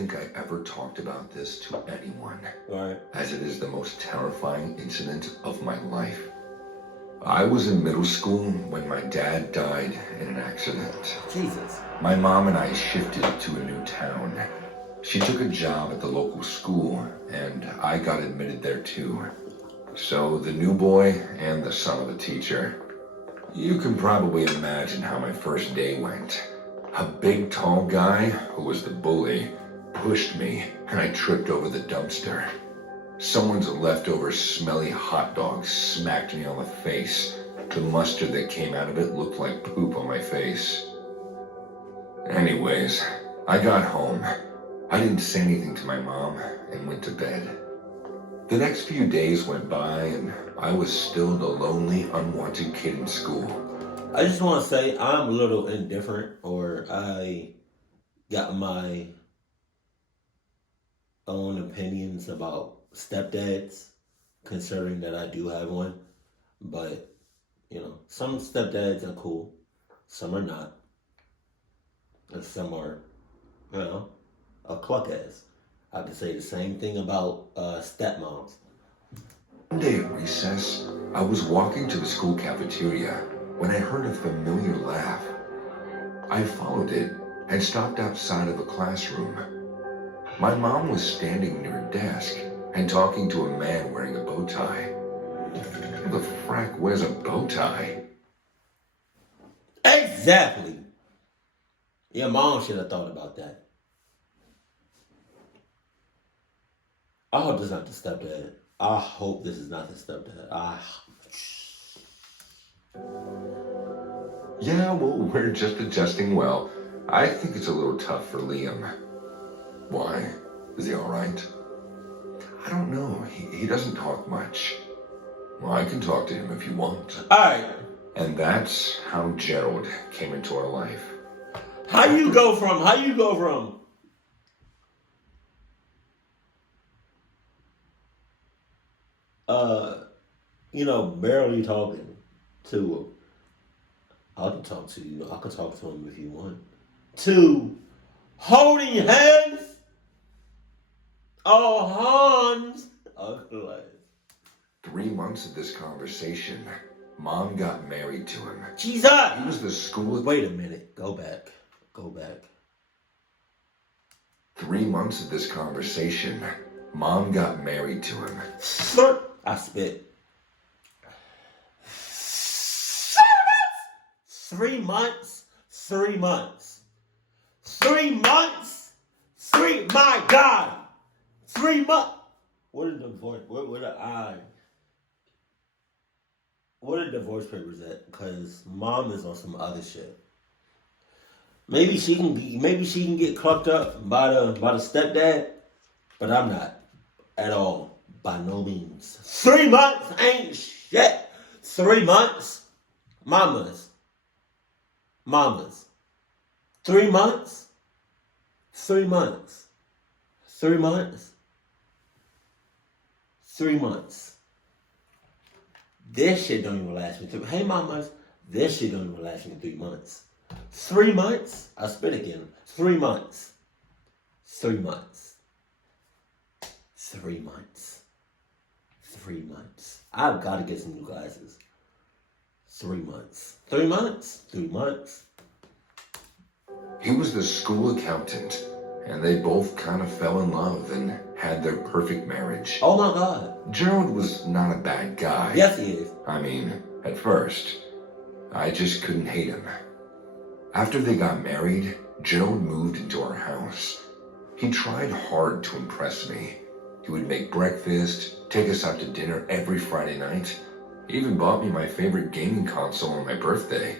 think I ever talked about this to anyone, Right. as it is the most terrifying incident of my life. I was in middle school when my dad died in an accident. Jesus. My mom and I shifted to a new town. She took a job at the local school, and I got admitted there too. So the new boy and the son of a teacher. You can probably imagine how my first day went. A big, tall guy, who was the bully, pushed me, and I tripped over the dumpster. Someone's leftover smelly hot dog smacked me on the face. The mustard that came out of it looked like poop on my face. Anyways, I got home. I didn't say anything to my mom and went to bed. The next few days went by and I was still the lonely, unwanted kid in school. I just want to say I'm a little indifferent, or I got my own opinions about stepdads, considering that I do have one. But, some stepdads are cool, some are not. And some are, a cluck ass. I could say the same thing about stepmoms. One day at recess, I was walking to the school cafeteria when I heard a familiar laugh. I followed it and stopped outside of a classroom. My mom was standing near a desk and talking to a man wearing a bow tie. Who the frack wears a bow tie? Exactly. Your mom should have thought about that. I hope this is not the stepdad. I hope this is not the stepdad. Yeah, well, we're just adjusting well. I think it's a little tough for Liam. Why? Is he all right? I don't know. He doesn't talk much. Well, I can talk to him if you want. All right. And that's how Gerald came into our life. How you go from barely talking to, I can talk to you. I can talk to him if you want. To holding hands. Oh, Hans. Okay. 3 months of this conversation, Mom got married to him. Jesus. He was the school. Wait a minute. Go back. 3 months of this conversation, Mom got married to him. I spit. 3 months. 3 months. 3 months. My God. 3 months. What are the divorce? What are divorce papers at? Because Mom is on some other shit. Maybe she can get clucked up by the stepdad, but I'm not at all. By no means. 3 months ain't shit. 3 months, mamas. 3 months. 3 months. 3 months. 3 months. This shit don't even last me. Hey, mamas, this shit don't even last me 3 months. 3 months. I spit again. 3 months. 3 months. 3 months. 3 months. I've got to get some new glasses. 3 months. 3 months. 3 months. He was the school accountant, and they both kind of fell in love and had their perfect marriage. Oh my God. Gerald was not a bad guy. Yes, he is. I mean, at first. I just couldn't hate him. After they got married, Gerald moved into our house. He tried hard to impress me. He would make breakfast, take us out to dinner every Friday night. He even bought me my favorite gaming console on my birthday.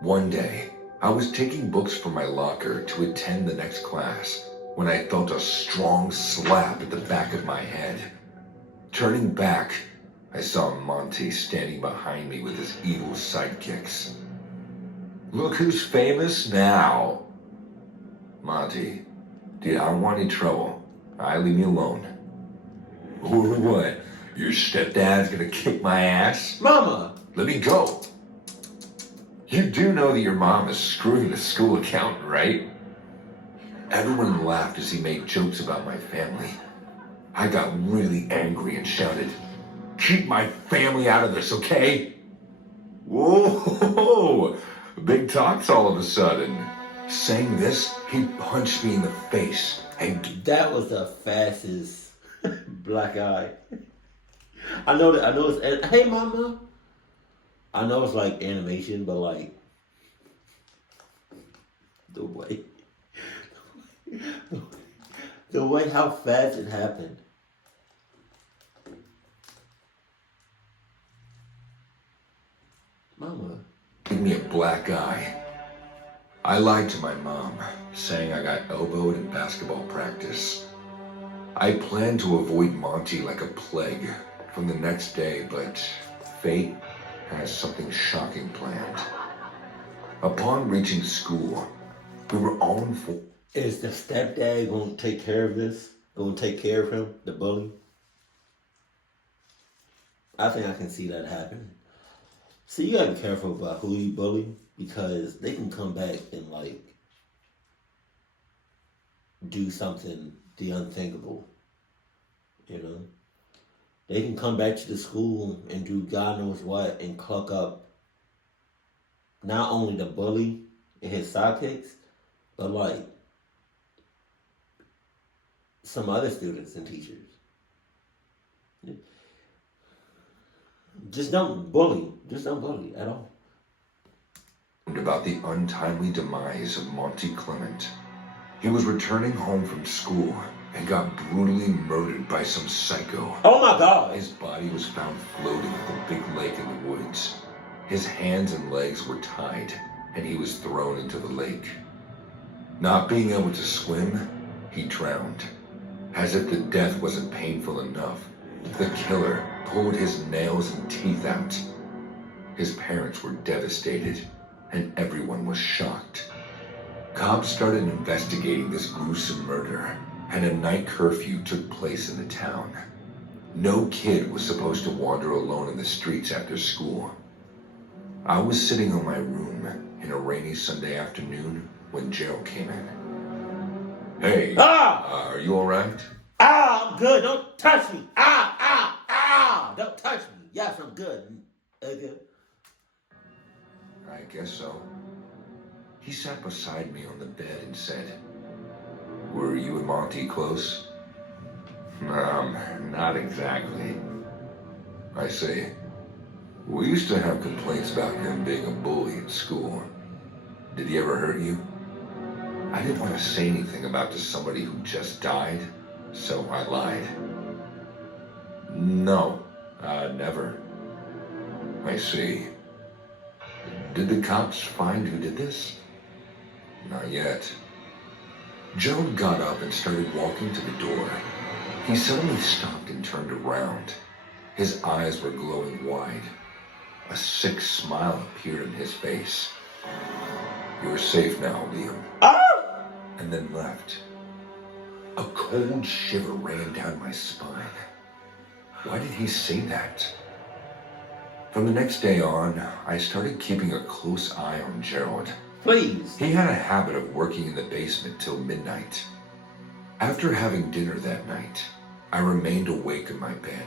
One day, I was taking books from my locker to attend the next class when I felt a strong slap at the back of my head. Turning back, I saw Monty standing behind me with his evil sidekicks. Look who's famous now. Monty, dude, I don't want any trouble. Leave me alone. What? Your stepdad's gonna kick my ass? Mama. Let me go. You do know that your mom is screwing the school accountant, right? Everyone laughed as he made jokes about my family. I got really angry and shouted, "Keep my family out of this, okay?" Whoa, big talks all of a sudden. Saying this, he punched me in the face and That was the fastest black eye. I know it's, hey mama. I know it's like animation, but like, the way, the way how fast it happened. Mama. gave me a black eye. I lied to my mom, saying I got elbowed in basketball practice. I planned to avoid Monty like a plague from the next day, but fate has something shocking planned. Upon reaching school, we were all informed. Is the stepdad going to take care of this? Going to take care of him, the bully? I think I can see that happening. See, you gotta be careful about who you bully, because they can come back and like do something the unthinkable. You know, they can come back to the school and do God knows what and cluck up not only the bully and his sidekicks, but like some other students and teachers. Just don't bully. Just don't bully at all. About the untimely demise of Monty Clement. He was returning home from school and got brutally murdered by some psycho. Oh my God! His body was found floating at the big lake in the woods. His hands and legs were tied, and he was thrown into the lake. Not being able to swim, he drowned. As if the death wasn't painful enough, the killer pulled his nails and teeth out. His parents were devastated, and everyone was shocked. Cops started investigating this gruesome murder, and a night curfew took place in the town. No kid was supposed to wander alone in the streets after school. I was sitting in my room in a rainy Sunday afternoon when Gerald came in. Hey, are you all right? I'm good. Don't touch me. Don't touch me. Yes, I'm good. Okay. I guess so. He sat beside me on the bed and said, "Were you and Monty close?" Not exactly. I say, "We used to have complaints about him being a bully at school. Did he ever hurt you?" I didn't want to say anything about to somebody who just died, so I lied. No, never. I see. Did the cops find who did this? Not yet. Gerald got up and started walking to the door. He suddenly stopped and turned around. His eyes were glowing wide. A sick smile appeared in his face. "You're safe now, Liam." And then left. A cold shiver ran down my spine. Why did he say that? From the next day on, I started keeping a close eye on Gerald. Please. He had a habit of working in the basement till midnight. After having dinner that night, I remained awake in my bed,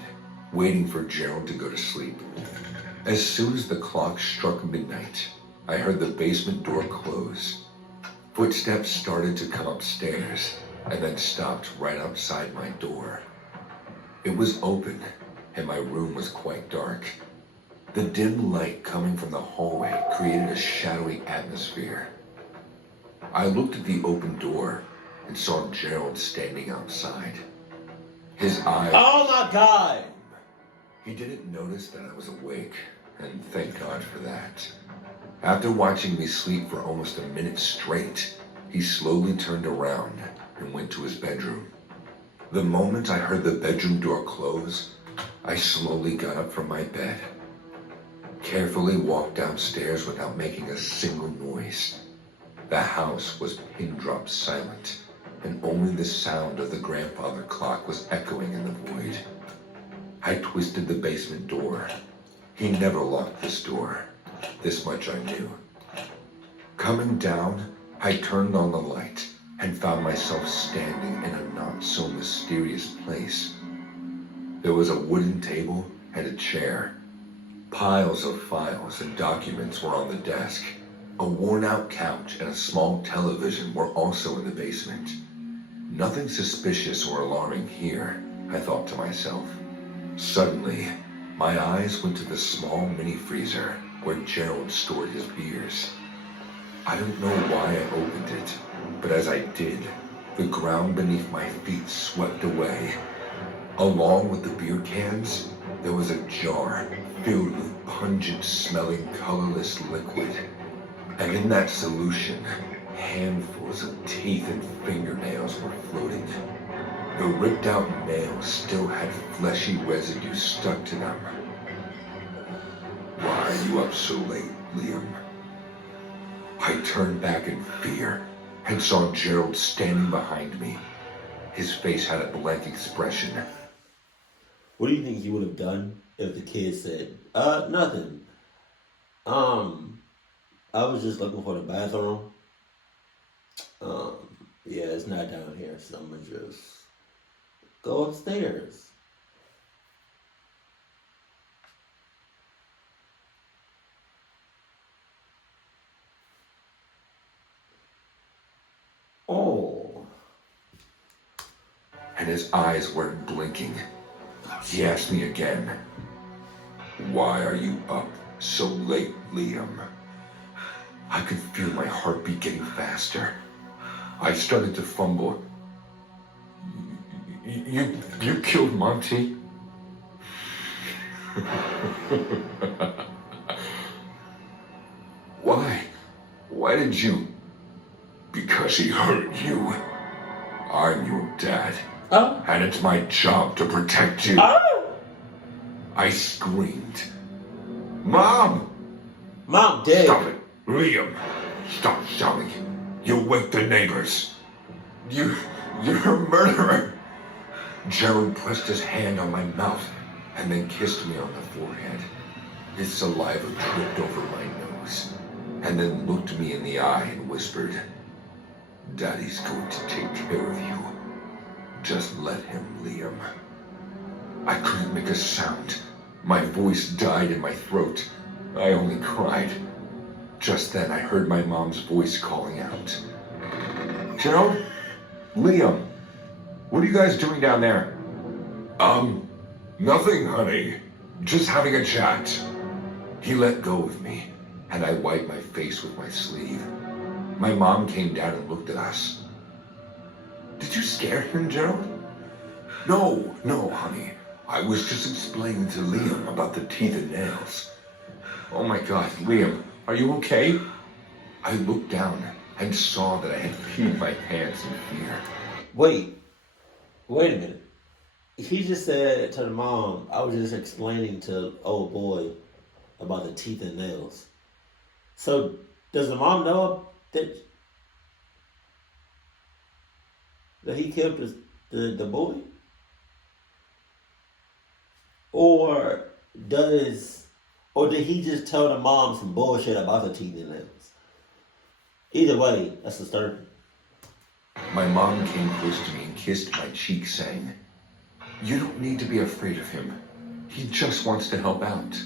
waiting for Gerald to go to sleep. As soon as the clock struck midnight, I heard the basement door close. Footsteps started to come upstairs and then stopped right outside my door. It was open and my room was quite dark. The dim light coming from the hallway created a shadowy atmosphere. I looked at the open door and saw Gerald standing outside. His eyes... Oh my God! He didn't notice that I was awake, and thank God for that. After watching me sleep for almost a minute straight, he slowly turned around and went to his bedroom. The moment I heard the bedroom door close, I slowly got up from my bed, carefully walked downstairs without making a single noise. The house was pin-drop silent, and only the sound of the grandfather clock was echoing in the void. I twisted the basement door. He never locked this door. This much I knew. Coming down, I turned on the light and found myself standing in a not-so-mysterious place. There was a wooden table and a chair. Piles of files and documents were on the desk. A worn-out couch and a small television were also in the basement. Nothing suspicious or alarming here, I thought to myself. Suddenly, my eyes went to the small mini-freezer where Gerald stored his beers. I don't know why I opened it, but as I did, the ground beneath my feet swept away. Along with the beer cans, there was a jar filled with pungent-smelling, colorless liquid. And in that solution, handfuls of teeth and fingernails were floating. The ripped-out nails still had fleshy residue stuck to them. Why are you up so late, Liam? I turned back in fear and saw Gerald standing behind me. His face had a blank expression. What do you think he would have done if the kid said, nothing. I was just looking for the bathroom. Yeah, it's not down here, so I'm gonna just go upstairs. Oh. And his eyes weren't blinking. He asked me again, why are you up so late, Liam? I could feel my heartbeat getting faster. I started to fumble. You killed Monty? Why? Why did you? Because he hurt you. I'm your dad. Oh. And it's my job to protect you. Oh. I screamed. Mom! Mom, dead. Stop it. Liam, stop shouting. You'll wake the neighbors. You're a murderer. Gerald pressed his hand on my mouth and then kissed me on the forehead. His saliva dripped over my nose and then looked me in the eye and whispered, Daddy's going to take care of you. Just let him, Liam. I couldn't make a sound. My voice died in my throat. I only cried. Just then I heard my mom's voice calling out. Gerald? Liam? What are you guys doing down there? Nothing, honey. Just having a chat. He let go of me, and I wiped my face with my sleeve. My mom came down and looked at us. Did you scare him, Gerald? No, honey. I was just explaining to Liam about the teeth and nails. Oh my God, Liam, are you okay? I looked down and saw that I had peed my pants in fear. Wait a minute. He just said to the mom, I was just explaining to old boy about the teeth and nails. So, does the mom know that he killed the boy? Or did he just tell the mom some bullshit about the teeth and nails? Either way, that's disturbing. My mom came close to me and kissed my cheek, saying, You don't need to be afraid of him. He just wants to help out.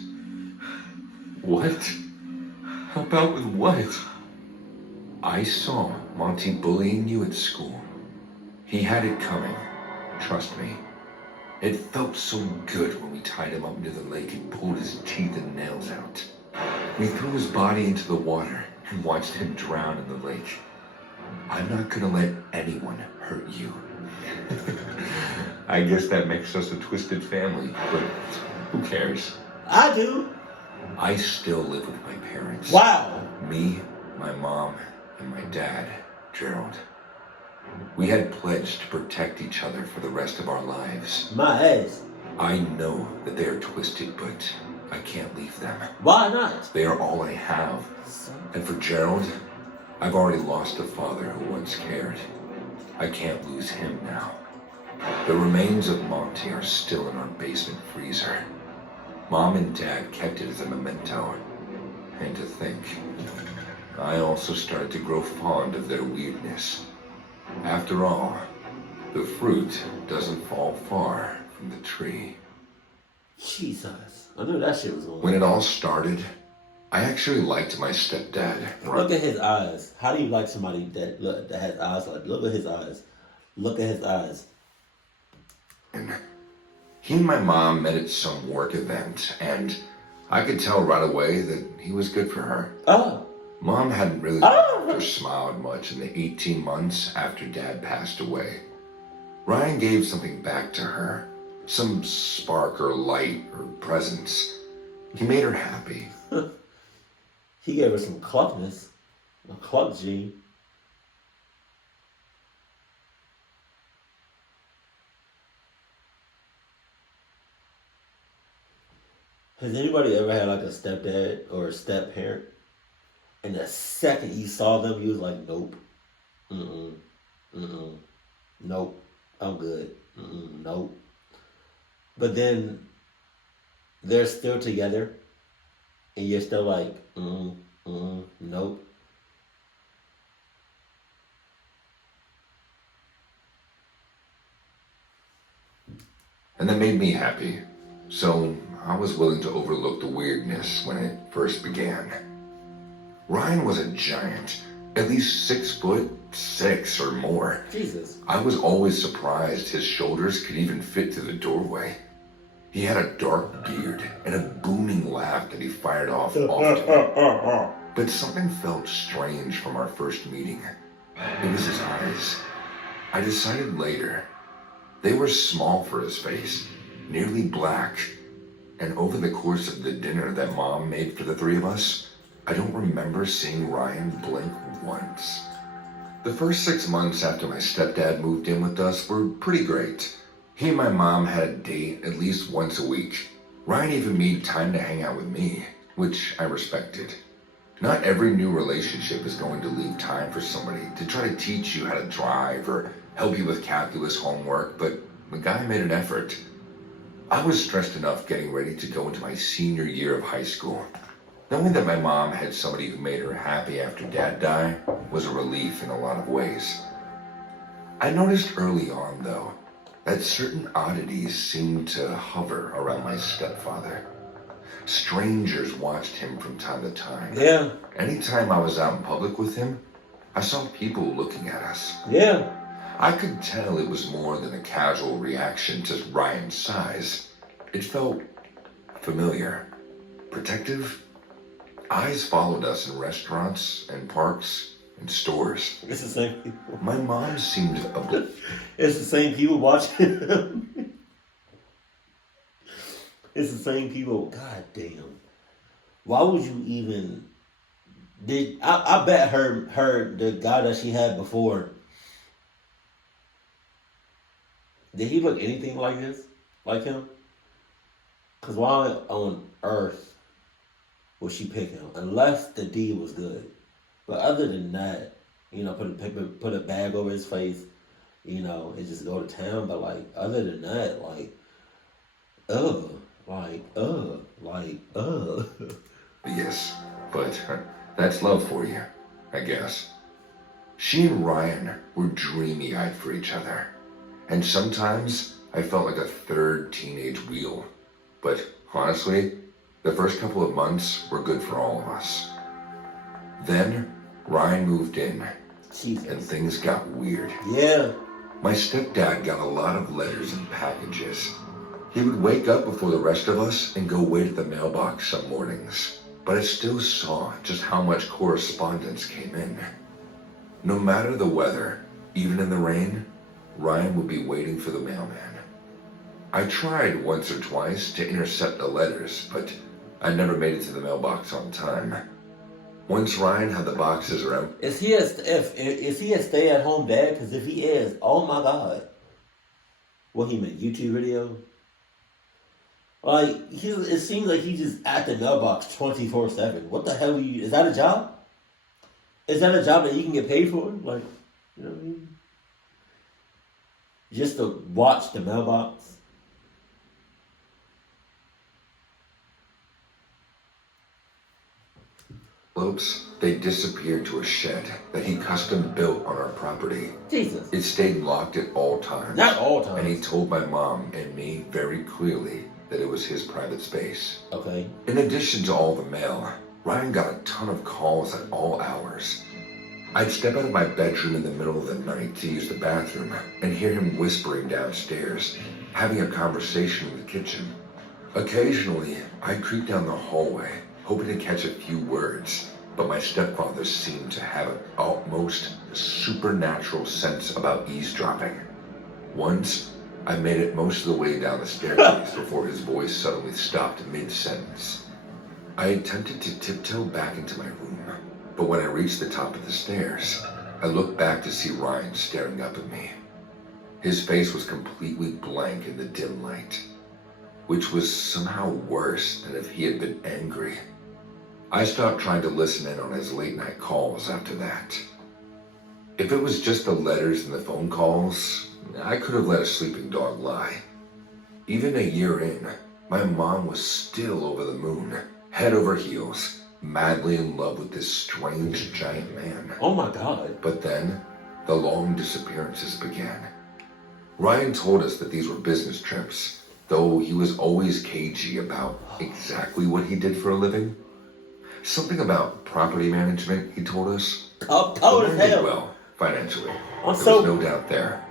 What? Help out with what? I saw Monty bullying you at school. He had it coming. Trust me. It felt so good when we tied him up near the lake and pulled his teeth and nails out. We threw his body into the water and watched him drown in the lake. I'm not gonna let anyone hurt you. I guess that makes us a twisted family, but who cares? I do. I still live with my parents. Wow. Me, my mom, and my dad, Gerald. We had pledged to protect each other for the rest of our lives. My ass. I know that they are twisted, but I can't leave them. Why not? They are all I have. And for Gerald, I've already lost a father who once cared. I can't lose him now. The remains of Monty are still in our basement freezer. Mom and Dad kept it as a memento. And to think, I also started to grow fond of their weirdness. After all, the fruit doesn't fall far from the tree. Jesus. I knew that shit was going on. When it all started, I actually liked my stepdad. Look at his eyes. How do you like somebody that has eyes like? Look at his eyes. Look at his eyes. He and my mom met at some work event, and I could tell right away that he was good for her. Oh. Mom hadn't really laughed or smiled much in the 18 months after Dad passed away. Ryan gave something back to her, some spark or light or presence. He made her happy. He gave her some cluckness, a cluck gene. Has anybody ever had like a stepdad or a step parent? And the second you saw them, you was like, nope. Nope. I'm good. Nope. But then they're still together and you're still like, nope. And that made me happy. So I was willing to overlook the weirdness when it first began. Ryan was a giant, at least 6'6" or more. Jesus. I was always surprised his shoulders could even fit through the doorway. He had a dark beard and a booming laugh that he fired off often. But something felt strange from our first meeting. It was his eyes. I decided later. They were small for his face, nearly black. And over the course of the dinner that Mom made for the three of us, I don't remember seeing Ryan blink once. The first 6 months after my stepdad moved in with us were pretty great. He and my mom had a date at least once a week. Ryan even made time to hang out with me, which I respected. Not every new relationship is going to leave time for somebody to try to teach you how to drive or help you with calculus homework, but the guy made an effort. I was stressed enough getting ready to go into my senior year of high school. Knowing that my mom had somebody who made her happy after Dad died was a relief in a lot of ways. I noticed early on, though, that certain oddities seemed to hover around my stepfather. Strangers watched him from time to time. Yeah. Anytime I was out in public with him, I saw people looking at us. Yeah. I could tell it was more than a casual reaction to Ryan's size. It felt familiar, protective. Eyes followed us in restaurants and parks and stores. It's the same people. My mom seemed It's the same people watching him. It's the same people. God damn. Why would you even... I bet her the guy that she had before, did he look anything like this? Like him? Because why on earth would she pick him? Unless the deed was good. But other than that, put a bag over his face, and just go to town. But like, other than that, like, Yes, but that's love for you, I guess. She and Ryan were dreamy-eyed for each other. And sometimes I felt like a third teenage wheel. But honestly, the first couple of months were good for all of us. Then Ryan moved in, Jesus. And things got weird. Yeah. My stepdad got a lot of letters and packages. He would wake up before the rest of us and go wait at the mailbox some mornings. But I still saw just how much correspondence came in. No matter the weather, even in the rain, Ryan would be waiting for the mailman. I tried once or twice to intercept the letters, but I never made it to the mailbox on time. Once Ryan had the boxes around... Is he a stay-at-home dad? Because if he is, oh my God. What, he made YouTube video? Like, it seems like he's just at the mailbox 24/7. What the hell is that a job? Is that a job that you can get paid for? Like, you know what I mean? Just to watch the mailbox? envelopes, they disappeared to a shed that he custom built on our property. Jesus. It stayed locked at all times. Not all times. And he told my mom and me very clearly that it was his private space. Okay. In addition to all the mail, Ryan got a ton of calls at all hours. I'd step out of my bedroom in the middle of the night to use the bathroom and hear him whispering downstairs, having a conversation in the kitchen. Occasionally, I'd creep down the hallway, hoping to catch a few words, but my stepfather seemed to have an almost supernatural sense about eavesdropping. Once, I made it most of the way down the staircase before his voice suddenly stopped mid-sentence. I attempted to tiptoe back into my room, but when I reached the top of the stairs, I looked back to see Ryan staring up at me. His face was completely blank in the dim light, which was somehow worse than if he had been angry. I stopped trying to listen in on his late-night calls after that. If it was just the letters and the phone calls, I could have let a sleeping dog lie. Even a year in, my mom was still over the moon, head over heels, madly in love with this strange giant man. Oh my God. But then, the long disappearances began. Ryan told us that these were business trips, though he was always cagey about exactly what he did for a living. Something about property management, he told us. Cold as Ryan did hell. well, financially. I'm There so- was no doubt there.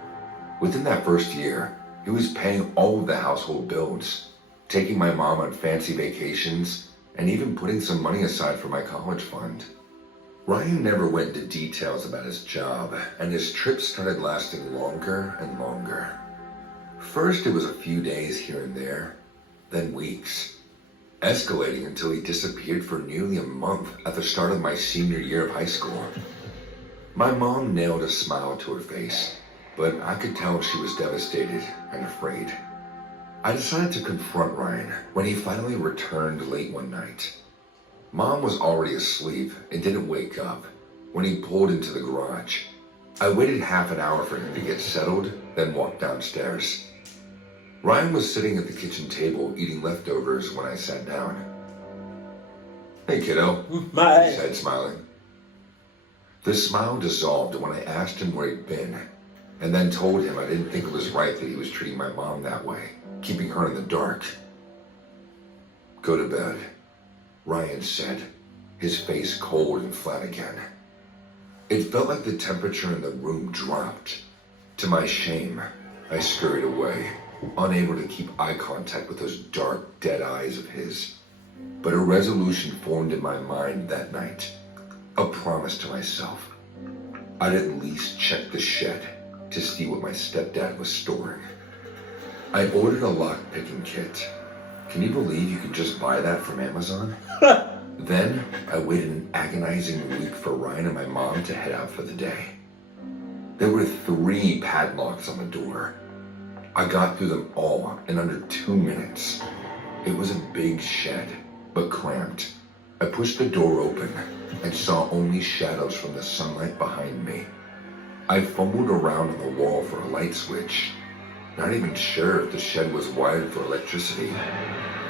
Within that first year, he was paying all of the household bills, taking my mom on fancy vacations, and even putting some money aside for my college fund. Ryan never went into details about his job, and his trips started lasting longer and longer. First, it was a few days here and there, then weeks, escalating until he disappeared for nearly a month at the start of my senior year of high school. My mom nailed a smile to her face, but I could tell she was devastated and afraid. I decided to confront Ryan when he finally returned late one night. Mom was already asleep and didn't wake up when he pulled into the garage. I waited half an hour for him to get settled, then walked downstairs. Ryan was sitting at the kitchen table eating leftovers when I sat down. "Hey kiddo," My he said, smiling. The smile dissolved when I asked him where he'd been, and then told him I didn't think it was right that he was treating my mom that way, keeping her in the dark. "Go to bed," Ryan said, his face cold and flat again. It felt like the temperature in the room dropped. To my shame, I scurried away, unable to keep eye contact with those dark, dead eyes of his. But a resolution formed in my mind that night, a promise to myself. I'd at least check the shed to see what my stepdad was storing. I ordered a lock-picking kit. Can you believe you could just buy that from Amazon? Then, I waited an agonizing week for Ryan and my mom to head out for the day. There were 3 padlocks on the door. I got through them all in under 2 minutes. It was a big shed, but cramped. I pushed the door open and saw only shadows from the sunlight behind me. I fumbled around on the wall for a light switch, not even sure if the shed was wired for electricity.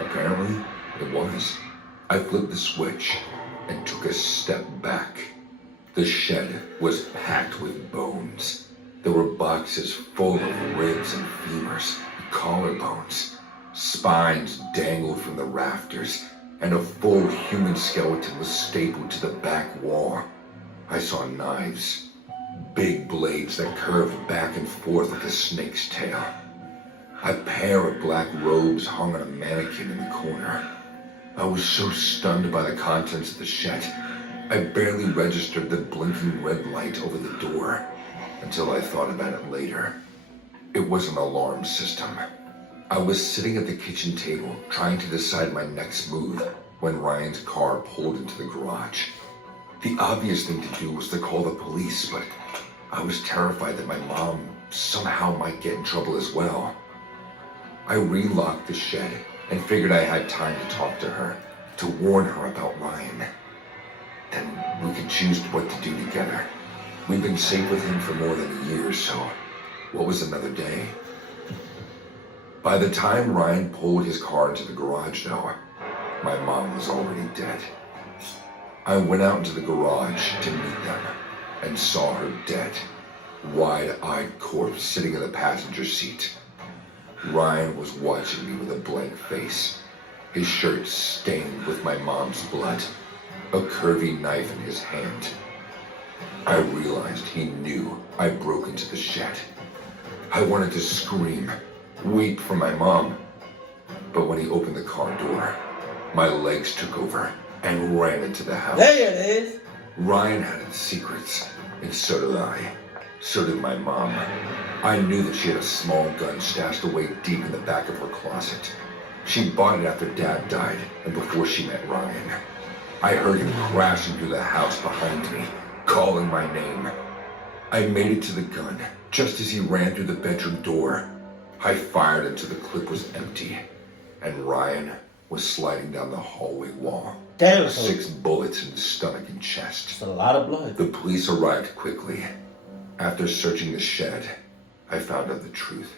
Apparently, it was. I flipped the switch and took a step back. The shed was packed with bones. There were boxes full of ribs and femurs, collarbones. Spines dangled from the rafters, and a full human skeleton was stapled to the back wall. I saw knives, big blades that curved back and forth like a snake's tail. A pair of black robes hung on a mannequin in the corner. I was so stunned by the contents of the shed, I barely registered the blinking red light over the door until I thought about it later. It was an alarm system. I was sitting at the kitchen table trying to decide my next move when Ryan's car pulled into the garage. The obvious thing to do was to call the police, but I was terrified that my mom somehow might get in trouble as well. I relocked the shed and figured I had time to talk to her, to warn her about Ryan. Then we could choose what to do together. We'd been safe with him for more than a year, so what was another day? By the time Ryan pulled his car into the garage, though, my mom was already dead. I went out into the garage to meet them and saw her dead, wide-eyed corpse sitting in the passenger seat. Ryan was watching me with a blank face, his shirt stained with my mom's blood, a curvy knife in his hand. I realized he knew I broke into the shed. I wanted to scream, weep for my mom. But when he opened the car door, my legs took over and ran into the house. There it is. Ryan had his secrets, and so did I. So did my mom. I knew that she had a small gun stashed away deep in the back of her closet. She bought it after Dad died and before she met Ryan. I heard him crashing through the house behind me, calling my name. I made it to the gun just as he ran through the bedroom door. I fired until the clip was empty, and Ryan was sliding down the hallway wall. Damn. 6 bullets in his stomach and chest. It's a lot of blood. The police arrived quickly. After searching the shed, I found out the truth.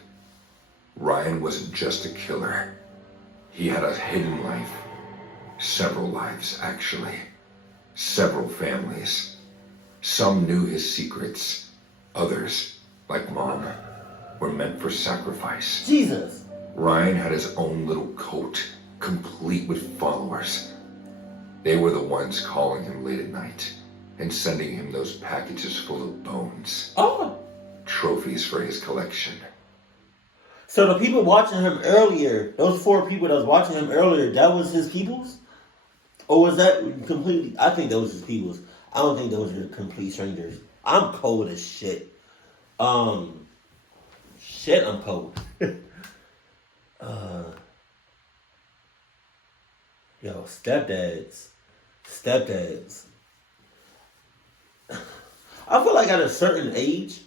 Ryan wasn't just a killer. He had a hidden life. Several lives, actually. Several families. Some knew his secrets. Others, like Mom, were meant for sacrifice. Jesus. Ryan had his own little cult, complete with followers. They were the ones calling him late at night and sending him those packages full of bones. Oh. Trophies for his collection. So the people watching him earlier, those 4 people that was watching him earlier, that was his peoples? Or was that completely... I think those was his peoples. I don't think those are complete strangers. I'm cold as shit. Shit, I'm cold. Yo, stepdads. Stepdads. I feel like at a certain age,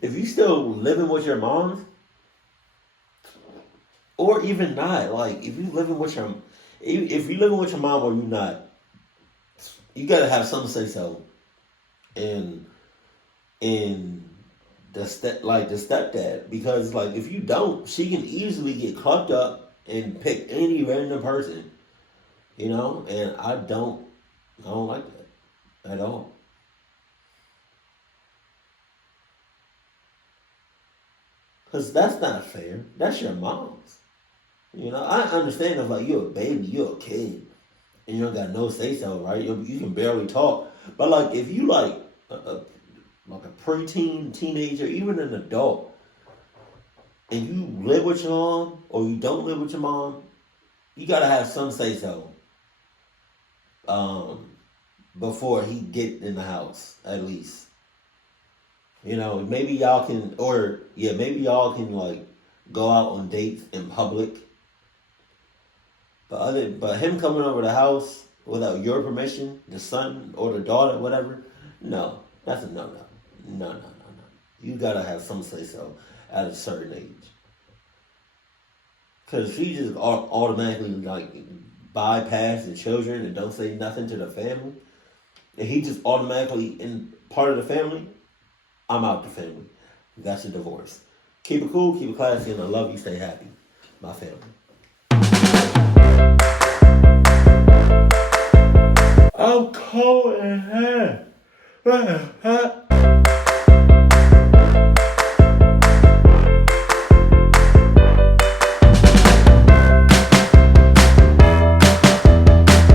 if you still living with your mom, or even not, like if you living with your mom or you not, you gotta have some say so in the stepdad, because like if you don't, she can easily get clucked up and pick any random person, you know, and I don't like that at all. Because that's not fair. That's your mom's. You know, I understand if, like, you're a baby, you're a kid, and you don't got no say-so, right? You can barely talk. But, like, if you, like a preteen, teenager, even an adult, and you live with your mom, or you don't live with your mom, you got to have some say-so before he get in the house, at least. You know, maybe y'all can, like, go out on dates in public. But him coming over the house without your permission, the son or the daughter, whatever, no, that's a no-no. No. You gotta have some say-so at a certain age. Because if he just automatically, like, bypass the children and don't say nothing to the family, and he just automatically in part of the family, I'm out the family. That's a divorce. Keep it cool, keep it classy, and I love you. Stay happy. My family. I'm cold in here.